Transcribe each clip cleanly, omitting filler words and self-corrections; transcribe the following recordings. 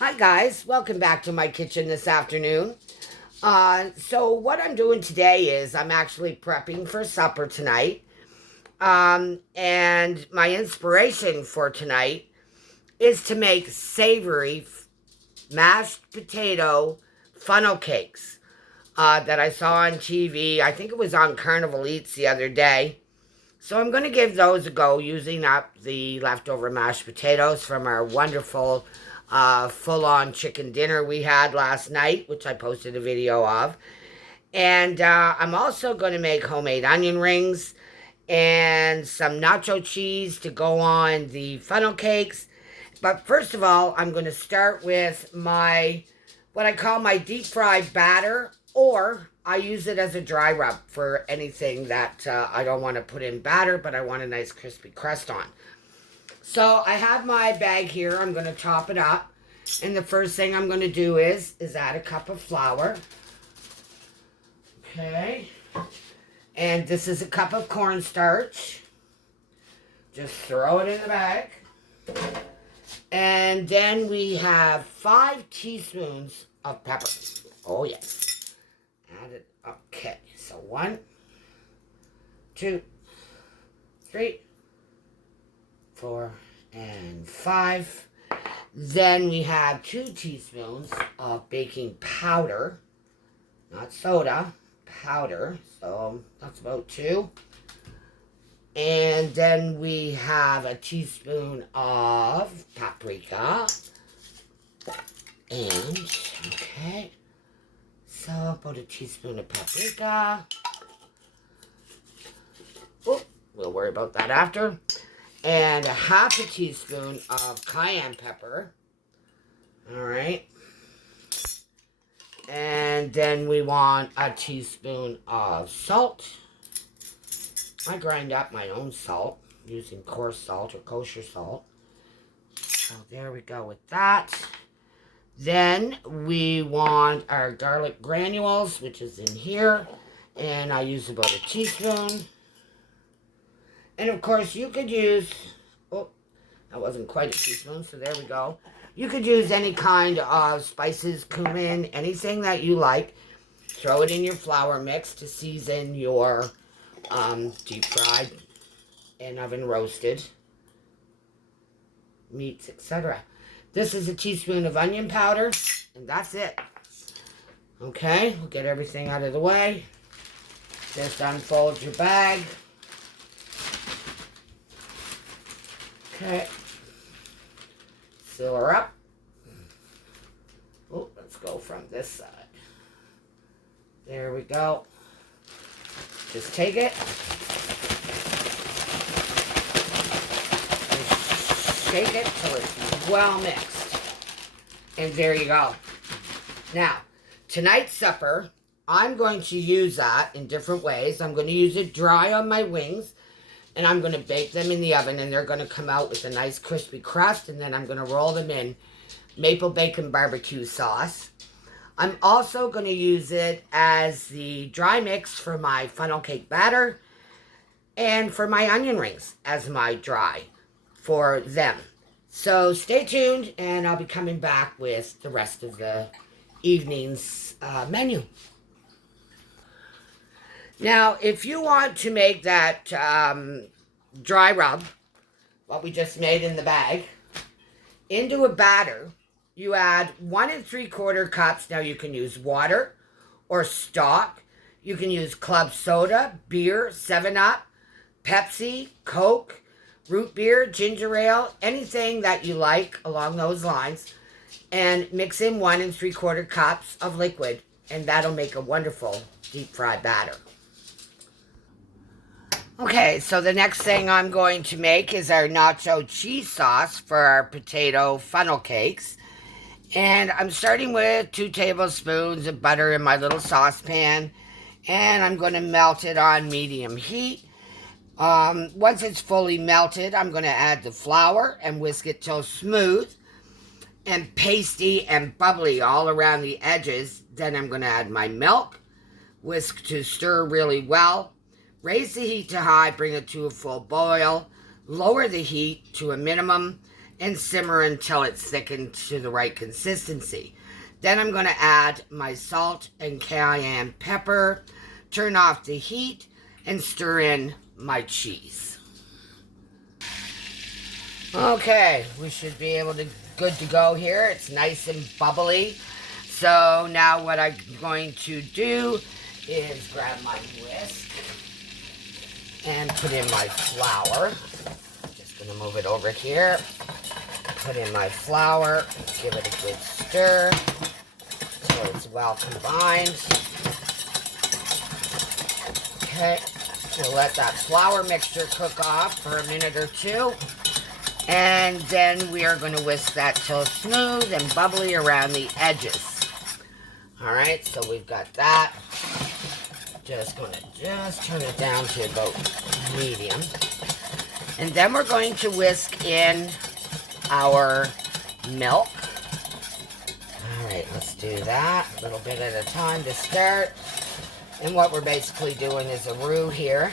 Hi guys, welcome back to my kitchen this afternoon. So what I'm doing today is I'm actually prepping for supper tonight. And my inspiration for tonight is to make savory mashed potato funnel cakes that I saw on TV. I think it was on Carnival Eats the other day. So I'm going to give those a go using up the leftover mashed potatoes from our wonderful full-on chicken dinner we had last night, which I posted a video of. And I'm also going to make homemade onion rings and some nacho cheese to go on the funnel cakes. But first of all, I'm going to start with what I call my deep fried batter, or I use it as a dry rub for anything that I don't want to put in batter, but I want a nice crispy crust on. So I have my bag here. I'm going to chop it up. And the first thing I'm going to do is add a cup of flour. Okay. And this is a cup of cornstarch. Just throw it in the bag. And then we have 5 teaspoons of pepper. Oh, yes. Add it. Okay. So 1, 2, 3, 4, and 5. Then we have 2 teaspoons of baking powder. Not soda. Powder. So that's about 2. And then we have a teaspoon of paprika. And, okay. So about a teaspoon of paprika. Oh, we'll worry about that after. And a half a teaspoon of cayenne pepper. All right. And then we want a teaspoon of salt. I grind up my own salt using coarse salt or kosher salt. So there we go with that. Then we want our garlic granules, which is in here. And I use about a teaspoon. And of course you could use, oh, that wasn't quite a teaspoon, so there we go. You could use any kind of spices, cumin, anything that you like. Throw it in your flour mix to season your deep fried and oven roasted meats, etc. This is a teaspoon of onion powder, and that's it. Okay, we'll get everything out of the way. Just unfold your bag. Okay. Seal her up. Oh, let's go from this side. There we go. Just take it and shake it till it's well mixed. And there you go. Now, tonight's supper, I'm going to use that in different ways. I'm going to use it dry on my wings, and I'm going to bake them in the oven, and they're going to come out with a nice crispy crust, and then I'm going to roll them in maple bacon barbecue sauce. I'm also going to use it as the dry mix for my funnel cake batter and for my onion rings as my dry for them. So stay tuned, and I'll be coming back with the rest of the evening's menu. Now, if you want to make that dry rub, what we just made in the bag, into a batter, you add 1 3/4 cups. Now you can use water or stock. You can use club soda, beer, 7-Up, Pepsi, Coke, root beer, ginger ale, anything that you like along those lines. And mix in 1 3/4 cups of liquid, and that'll make a wonderful deep fried batter. Okay, so the next thing I'm going to make is our nacho cheese sauce for our potato funnel cakes. And I'm starting with 2 tablespoons of butter in my little saucepan. And I'm going to melt it on medium heat. Once it's fully melted, I'm going to add the flour and whisk it till smooth and pasty and bubbly all around the edges. Then I'm going to add my milk, whisk to stir really well. Raise the heat to high, bring it to a full boil, lower the heat to a minimum, and simmer until it's thickened to the right consistency. Then I'm going to add my salt and cayenne pepper, turn off the heat, and stir in my cheese. Okay, we should be good to go here. It's nice and bubbly. So now what I'm going to do is grab my whisk and put in my flour. Just going to move it over here. Put in my flour, give it a good stir so it's well combined. Okay, we'll let that flour mixture cook off for a minute or two. And then we are going to whisk that till smooth and bubbly around the edges. Alright, so we've got that. Just going to turn it down to about medium. And then we're going to whisk in our milk. Alright, let's do that. A little bit at a time to start. And what we're basically doing is a roux here.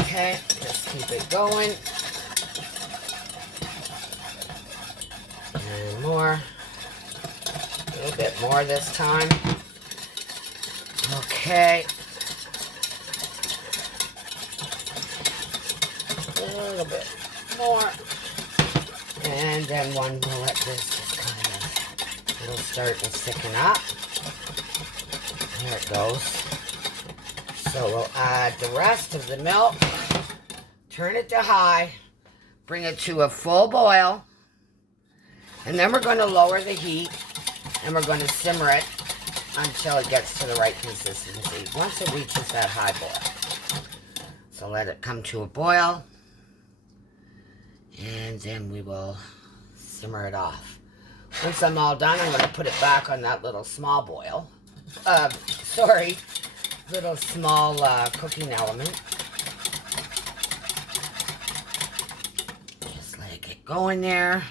Okay, just keep it going. And more. A little bit more this time. Okay. A little bit more. And then we'll let this just kind of, it'll start to thicken up. There it goes. So we'll add the rest of the milk, turn it to high, bring it to a full boil, and then we're going to lower the heat, and we're going to simmer it until it gets to the right consistency, once it reaches that high boil. So let it come to a boil. And then we will simmer it off. Once I'm all done, I'm going to put it back on that little small boil. Little small cooking element. Just let it get going there.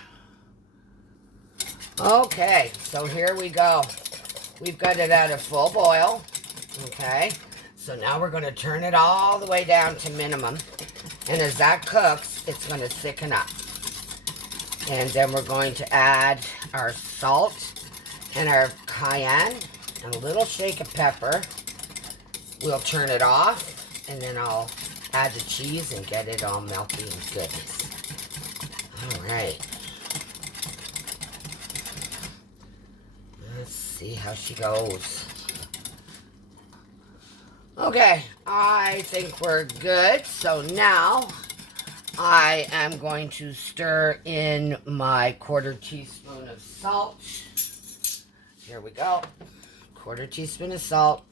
Okay, so here we go. We've got it at a full boil. Okay, so now we're going to turn it all the way down to minimum. And as that cooks, it's going to thicken up. And then we're going to add our salt and our cayenne and a little shake of pepper. We'll turn it off, and then I'll add the cheese and get it all melty and goodness. All right. Let's see how she goes. Okay, I think we're good. So now I am going to stir in my 1/4 teaspoon of salt. Here we go. 1/4 teaspoon of salt.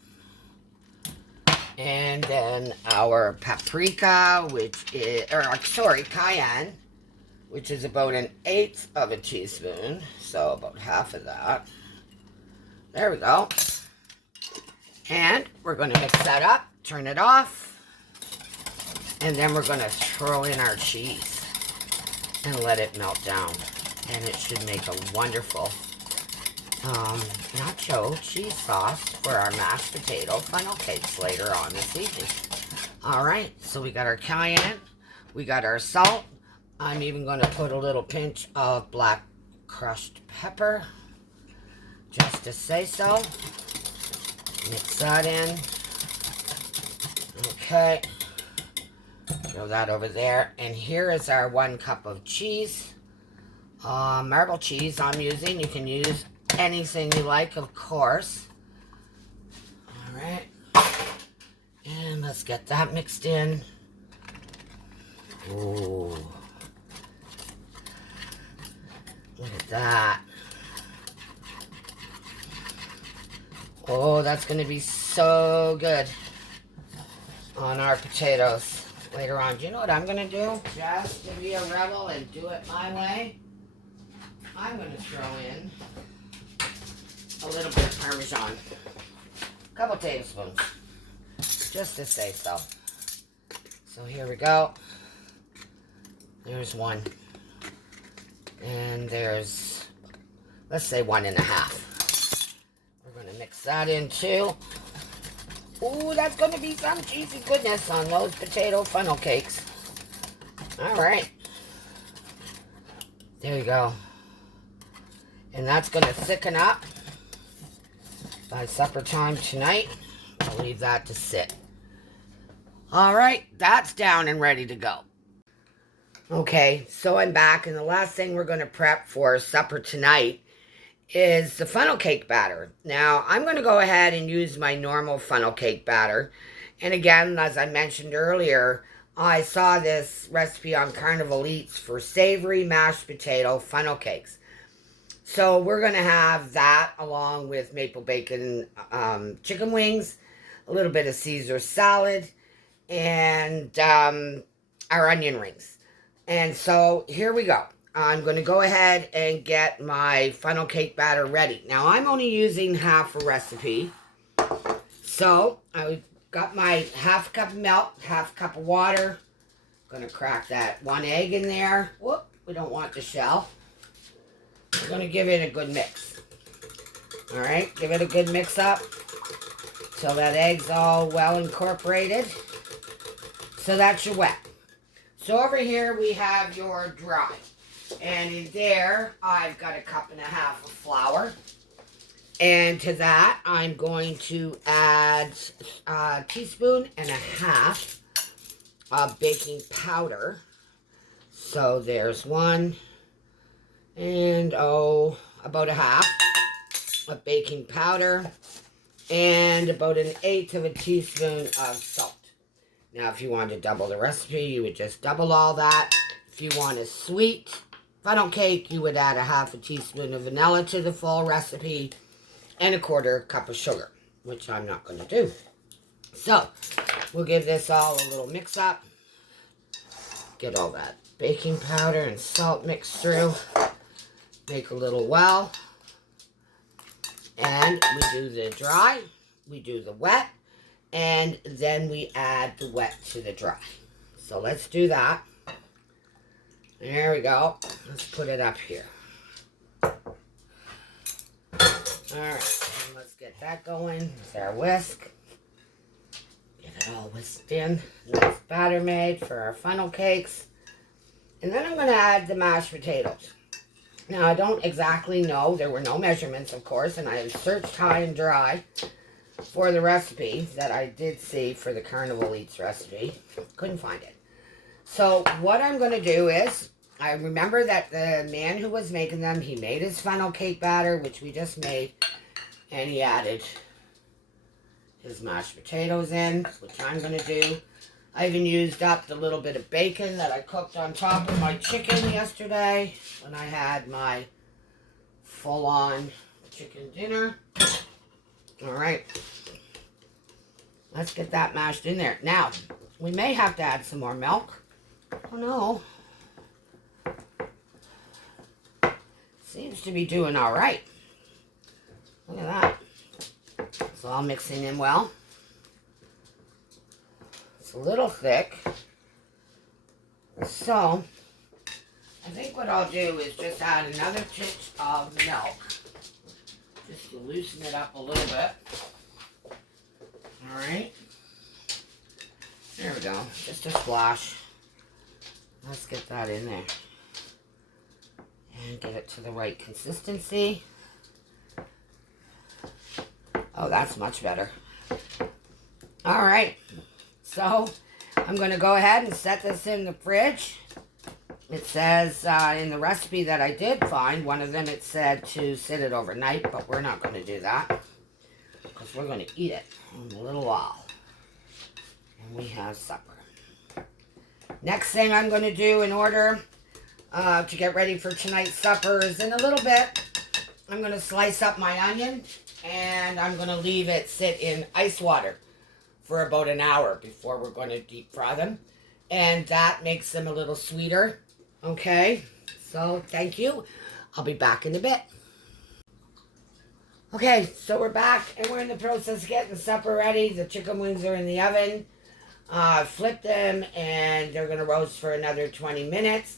And then our paprika, cayenne, which is about 1/8 of a teaspoon. So about half of that. There we go. And we're going to mix that up, turn it off, and then we're going to throw in our cheese and let it melt down. And it should make a wonderful nacho cheese sauce for our mashed potato funnel cakes later on this evening. Alright, so we got our cayenne, we got our salt. I'm even going to put a little pinch of black crushed pepper, just to say so. Mix that in. Okay. Throw that over there. And here is our 1 cup of cheese. Marble cheese I'm using. You can use anything you like, of course. Alright. And let's get that mixed in. Ooh. Look at that. Oh, that's going to be so good on our potatoes later on. Do you know what I'm going to do? Just to be a rebel and do it my way, I'm going to throw in a little bit of Parmesan. A couple tablespoons. Just to say so. So here we go. There's 1. And there's, let's say 1.5. We're going to mix that in too. Ooh, that's going to be some cheesy goodness on those potato funnel cakes. Alright. There you go. And that's going to thicken up by supper time tonight. I'll leave that to sit. All right, that's down and ready to go. Okay, so I'm back, and the last thing we're going to prep for supper tonight is the funnel cake batter. Now, I'm going to go ahead and use my normal funnel cake batter. And again, as I mentioned earlier, I saw this recipe on Carnival Eats for savory mashed potato funnel cakes. So we're going to have that along with maple bacon chicken wings, a little bit of Caesar salad, and our onion rings. And so here we go. I'm going to go ahead and get my funnel cake batter ready. Now, I'm only using half a recipe. So, I got my half cup of milk, half cup of water. Going to crack that 1 egg in there. Whoop, we don't want the shell. We're going to give it a good mix. All right, give it a good mix up till that egg's all well incorporated. So that's your wet. So over here we have your dry. And in there, I've got 1.5 cups of flour. And to that, I'm going to add 1.5 teaspoons of baking powder. So there's one, and about 1/2 of baking powder, and about 1/8 teaspoon of salt. Now, if you wanted to double the recipe, you would just double all that. If you want a sweet funnel cake, you would add 1/2 teaspoon of vanilla to the full recipe and 1/4 cup of sugar, which I'm not going to do. So, we'll give this all a little mix up. Get all that baking powder and salt mixed through. Make a little well. And we do the dry, we do the wet, and then we add the wet to the dry. So let's do that. There we go. Let's put it up here. Alright, let's get that going. With our whisk. Get it all whisked in. Nice batter made for our funnel cakes. And then I'm going to add the mashed potatoes. Now, I don't exactly know. There were no measurements, of course, and I have searched high and dry for the recipe that I did see for the Carnival Eats recipe. Couldn't find it. So what I'm going to do is, I remember that the man who was making them, he made his funnel cake batter, which we just made, and he added his mashed potatoes in, which I'm going to do. I even used up the little bit of bacon that I cooked on top of my chicken yesterday when I had my full-on chicken dinner. All right. Let's get that mashed in there. Now, we may have to add some more milk. Oh, no. Seems to be doing all right. Look at that. It's all mixing in well. It's a little thick. So, I think what I'll do is just add another pinch of milk. Just to loosen it up a little bit. Alright. There we go. Just a splash. Let's get that in there. And get it to the right consistency. Oh, that's much better. Alright. So, I'm going to go ahead and set this in the fridge. It says in the recipe that I did find, one of them it said to sit it overnight, but we're not going to do that. Because we're going to eat it in a little while. And we have supper. Next thing I'm going to do in order to get ready for tonight's supper is in a little bit, I'm going to slice up my onion and I'm going to leave it sit in ice water for about an hour before we're going to deep fry them. And that makes them a little sweeter. Okay, so thank you. I'll be back in a bit. Okay, so we're back and we're in the process of getting supper ready. The chicken wings are in the oven. Flip them and they're going to roast for another 20 minutes.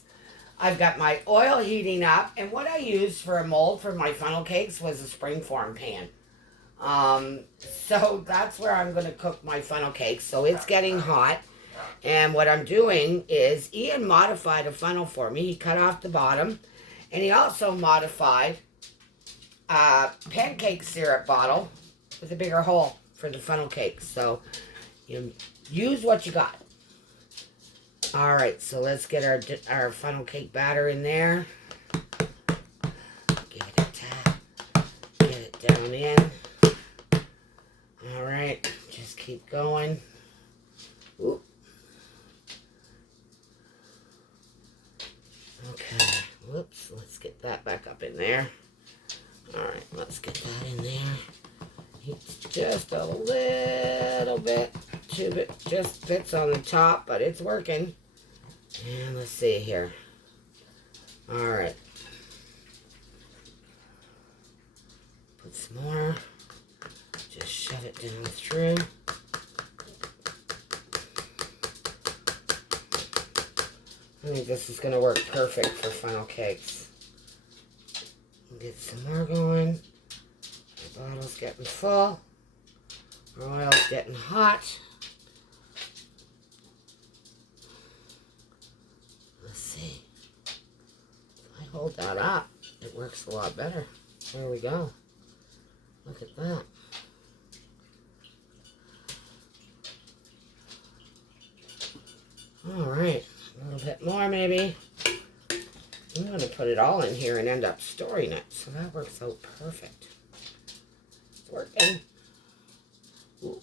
I've got my oil heating up, and what I used for a mold for my funnel cakes was a springform pan. So that's where I'm going to cook my funnel cakes. So it's getting hot, and what I'm doing is Ian modified a funnel for me. He cut off the bottom And he also modified a pancake syrup bottle with a bigger hole for the funnel cakes. So you use what you got. All right, so let's get our funnel cake batter in there. Get it down in. All right, just keep going. Oop. Okay, whoops, let's get that back up in there. All right, let's get that in there. It's just a little bit too bit, just fits on the top, but it's working. And let's see here. All right. Put some more. Just shove it down through. I think this is going to work perfect for funnel cakes. Get some more going. The bottle's getting full. Our oil's getting hot. Let's see. If I hold that up, it works a lot better. There we go. Look at that. Alright, a little bit more maybe. I'm going to put it all in here and end up storing it. So that works out perfect. It's working. Ooh.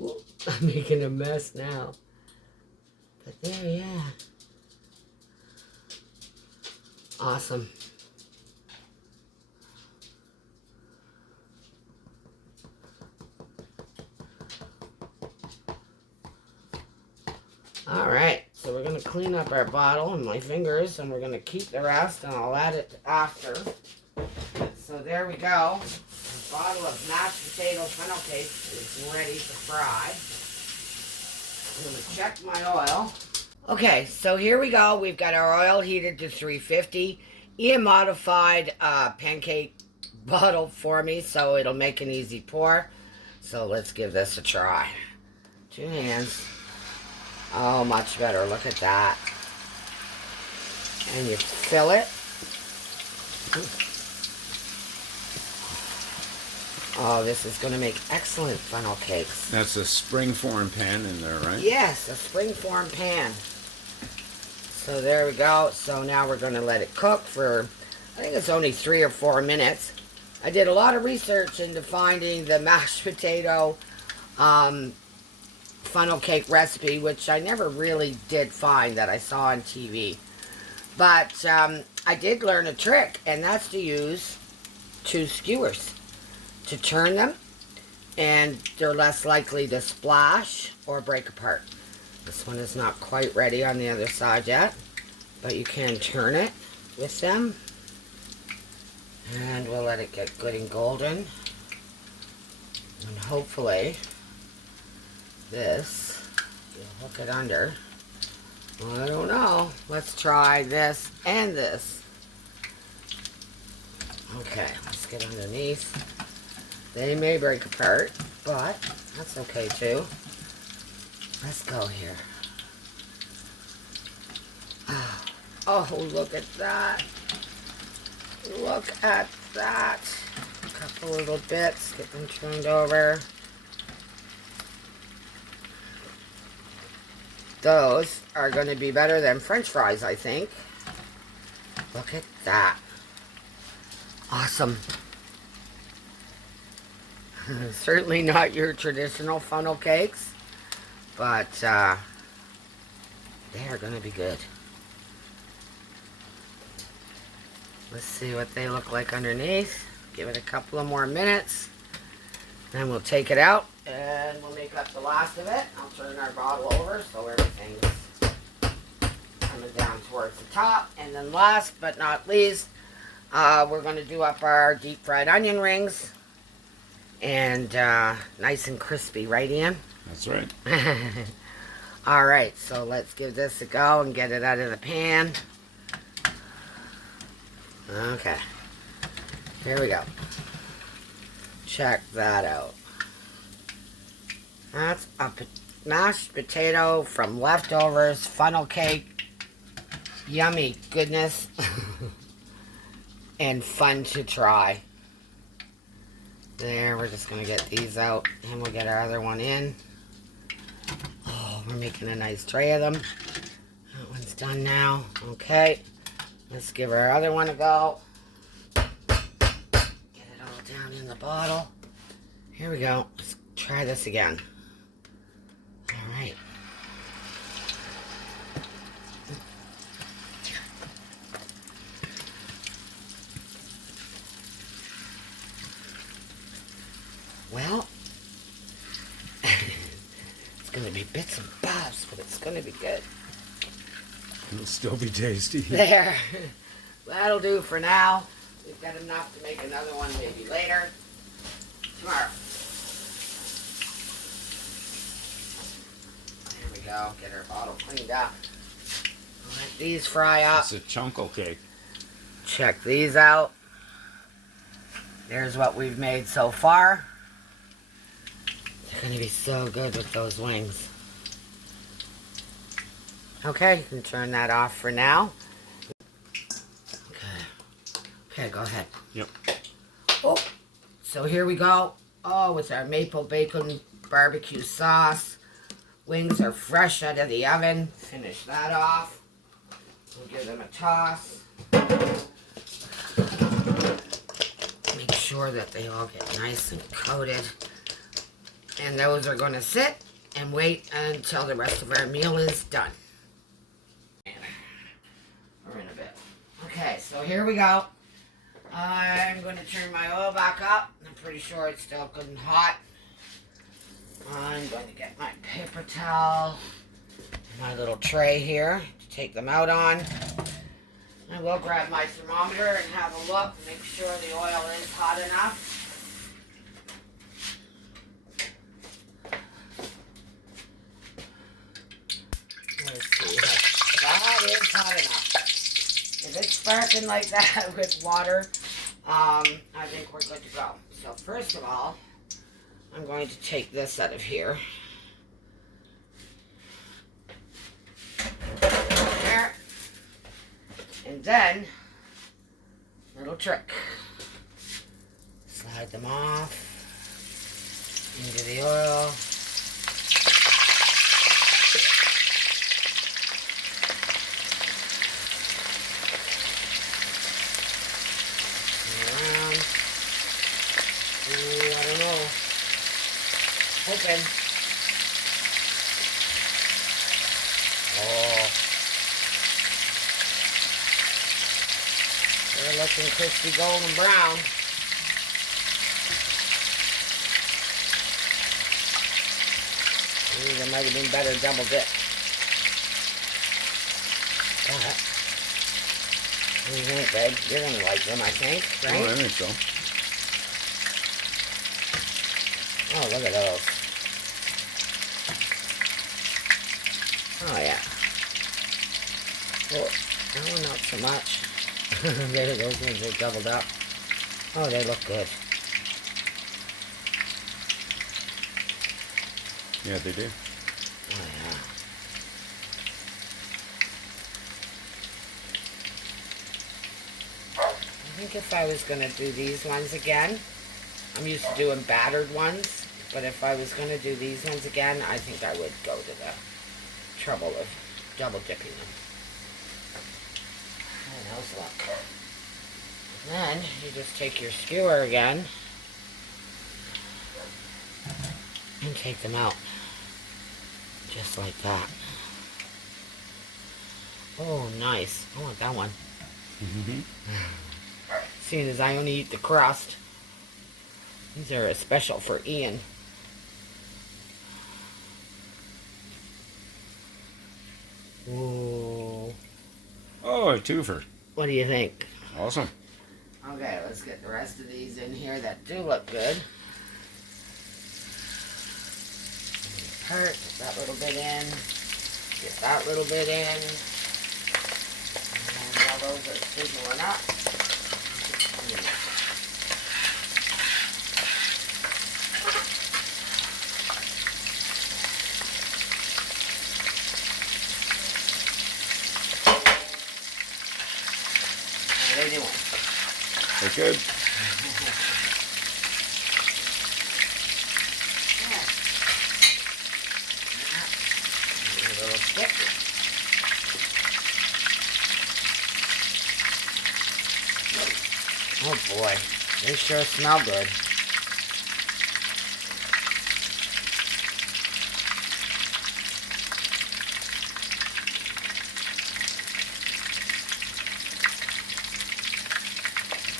Ooh. I'm making a mess now. But there, yeah. Awesome. Alright, so we're going to clean up our bottle and my fingers, and we're going to keep the rest, and I'll add it after. So there we go. A bottle of mashed potato funnel cake is ready to fry. I'm going to check my oil. Okay, so here we go. We've got our oil heated to 350. Ian modified a pancake bottle for me, so it'll make an easy pour. So let's give this a try. 2 hands. Oh, much better. Look at that. And you fill it. Oh, this is going to make excellent funnel cakes. That's a spring-form pan in there, right? Yes, a spring-form pan. So there we go. So now we're going to let it cook for, I think it's only 3 or 4 minutes. I did a lot of research into finding the mashed potato funnel cake recipe, which I never really did find that I saw on TV. But I did learn a trick, and that's to use 2 skewers to turn them, and they're less likely to splash or break apart. This one is not quite ready on the other side yet, but you can turn it with them, and we'll let it get good and golden, and hopefully this, you'll hook it under. Well, I don't know. Let's try this and this. Okay, let's get underneath. They may break apart, but that's okay too. Let's go here. Oh, look at that. Look at that. A couple little bits. Get them turned over. Those are going to be better than French fries, I think. Look at that. Awesome. Certainly not your traditional funnel cakes, but they are going to be good. Let's see what they look like underneath. Give it a couple of more minutes. Then we'll take it out and we'll make up the last of it. I'll turn our bottle over so everything's coming down towards the top. And then last but not least, we're going to do up our deep fried onion rings. And nice and crispy, right, Ian? That's right. All right, so let's give this a go and get it out of the pan. Okay. Here we go. Check that out. That's a mashed potato from leftovers funnel cake. yummy goodness and fun to try. There, we're just going to get these out and we'll get our other one in. Oh, we're making a nice tray of them. That one's done now. Okay, let's give our other one a go. Get it all down in the bottle. Here we go. Let's try this again. All right. Well, it's going to be bits and bobs, but it's going to be good. It'll still be tasty. There. That'll do for now. We've got enough to make another one maybe later. Tomorrow. There we go. Get our bottle cleaned up. Let these fry up. It's a chunkle cake. Check these out. There's what we've made so far. They're going to be so good with those wings. Okay, you can turn that off for now. Okay, go ahead. Yep. Oh, so here we go. Oh, with our maple bacon barbecue sauce. Wings are fresh out of the oven. Finish that off. We'll give them a toss. Make sure that they all get nice and coated. And those are going to sit and wait until the rest of our meal is done. We're in a bit. Okay, so here we go. I'm going to turn my oil back up. I'm pretty sure it's still good and hot. I'm going to get my paper towel, my little tray here to take them out on. I will grab my thermometer and have a look, make sure the oil is hot enough. Let's see. That is hot enough. If it's sparking like that with water, I think we're good to go. So first of all, I'm going to take this out of here. There. And then, little trick. Slide them off into the oil. Open. Oh. They're looking crispy golden brown. Ooh, they might have been better double dip. What do you think, babe? You're going to like them, I think, right? Oh, I think so. Oh, look at those. Oh, yeah. Oh, that one not so much. Those ones are doubled up. Oh, they look good. Yeah, they do. Oh, yeah. I think if I was going to do these ones again, I'm used to doing battered ones, but if I was going to do these ones again, I think I would go to the trouble of double dipping them. And those look. And then you just take your skewer again and take them out. Just like that. Oh, nice. I want that one. Mm-hmm. Seeing as I only eat the crust. These are a special for Ian. Ooh. Oh, a twofer. What do you think? Awesome. Okay, let's get the rest of these in here that do look good. Get that little bit in. Get that little bit in. And while those are sizzling up, look good. A little thick. Oh boy, they sure smell good.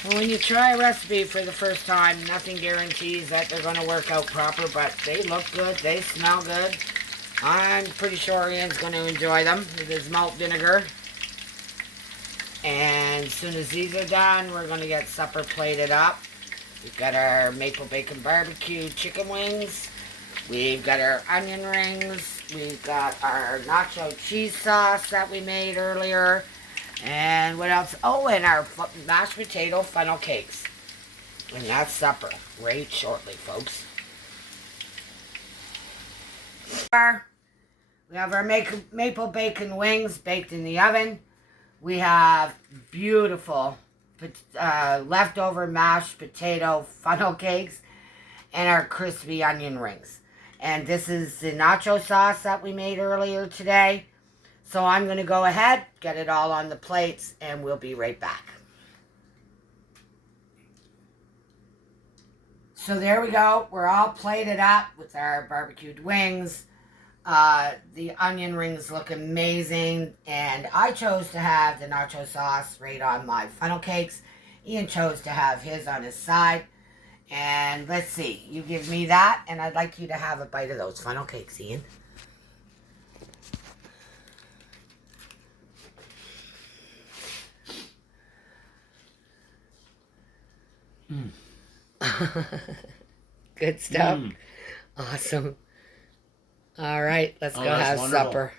Well, when you try a recipe for the first time, nothing guarantees that they're going to work out proper, but they look good, they smell good. I'm pretty sure Ian's going to enjoy them with his malt vinegar. And as soon as these are done, we're going to get supper plated up. We've got our maple bacon barbecue chicken wings. We've got our onion rings. We've got our nacho cheese sauce that we made earlier. And what else? Oh, and our mashed potato funnel cakes. And that's supper. Right shortly, folks. We have our maple bacon wings baked in the oven. We have beautiful leftover mashed potato funnel cakes and our crispy onion rings. And this is the nacho sauce that we made earlier today. So I'm going to go ahead, get it all on the plates, and we'll be right back. So there we go. We're all plated up with our barbecued wings. The onion rings look amazing, and I chose to have the nacho sauce right on my funnel cakes. Ian chose to have his on his side. And let's see, you give me that, and I'd like you to have a bite of those funnel cakes, Ian. Good stuff. Awesome. All right, let's go have wonderful. supper.